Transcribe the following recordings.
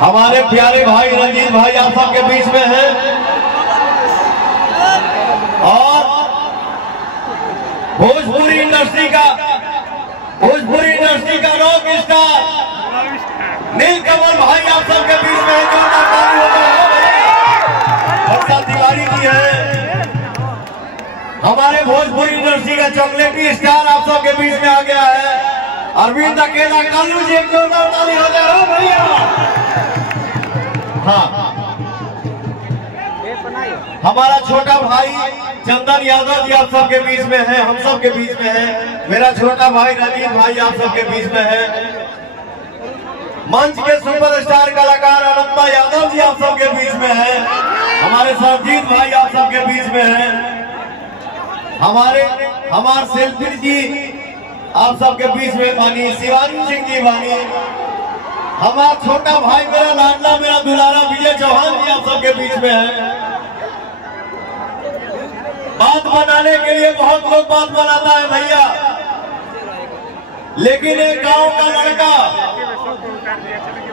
हमारे प्यारे भाई रंजीत भाई आप सबके बीच में हैं और भोजपुरी इंडस्ट्री का रॉक स्टार नीलकमल भाई आप सबके बीच में है। जोरदार ताली होगा वर्षा तिवारी जी है। हमारे भोजपुरी इंडस्ट्री का चॉकलेटी स्टार आप सबके बीच में आ गया है। अरविंद अकेला कल्लू जी, एक जोरदार ताली हो जाए भैया। हाँ, हमारा छोटा भाई चंदन यादव जी आप सबके बीच में है, हम सबके बीच में है। मेरा छोटा भाई रंजीत भाई आप सबके बीच में है। मंच के सुपरस्टार कलाकार अनंता यादव जी आप सबके बीच में है। हमारे सरजीत भाई आप सबके बीच में है। हमारे सेल्फी जी आप सबके बीच में बानी, शिवानी सिंह जी बानी। हमारा छोटा भाई मेरा लाडला मेरा दुलारा विजय चौहान जी आप सबके बीच में है। बात बनाने के लिए बहुत लोग बात बनाता है भैया, लेकिन एक गांव का लड़का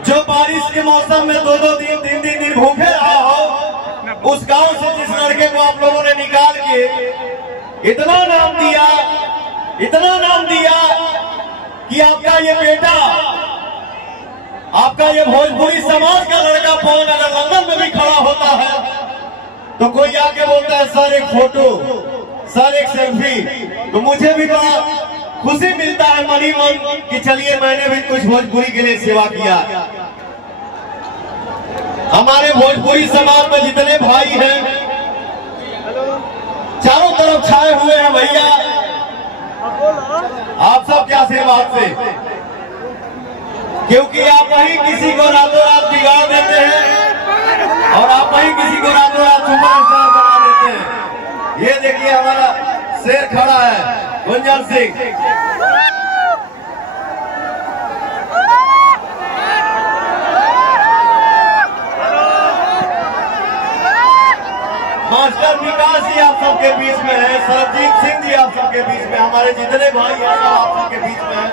जो बारिश के मौसम में 2-2 दिन 3-3 दिन भूखे रहा हो, उस गांव से जिस लड़के को आप लोगों ने निकाल के इतना नाम दिया कि आपका ये बेटा, आपका ये भोजपुरी समाज का लड़का पवन अगर लंदन में भी खड़ा होता है तो कोई आके बोलता है सर एक फोटो, सर एक सेल्फी, तो मुझे भी बड़ा खुशी मिलता है मनी मन कि चलिए मैंने भी कुछ भोजपुरी के लिए सेवा किया। हमारे भोजपुरी समाज में जितने भाई हैं चारों तरफ छाए हुए हैं भैया, आप सब के आशीर्वाद से, क्योंकि आप वही किसी को रातों रात बिगाड़ देते हैं और आप वही किसी को रातों रात सुपरस्टार बना देते हैं। ये देखिए हमारा शेर खड़ा है गुंजन सिंह। मास्टर विकास जी आप सबके बीच में है। सरजीत सिंह जी आप सबके बीच में। हमारे जितने भाई हैं सब आप सबके बीच में है।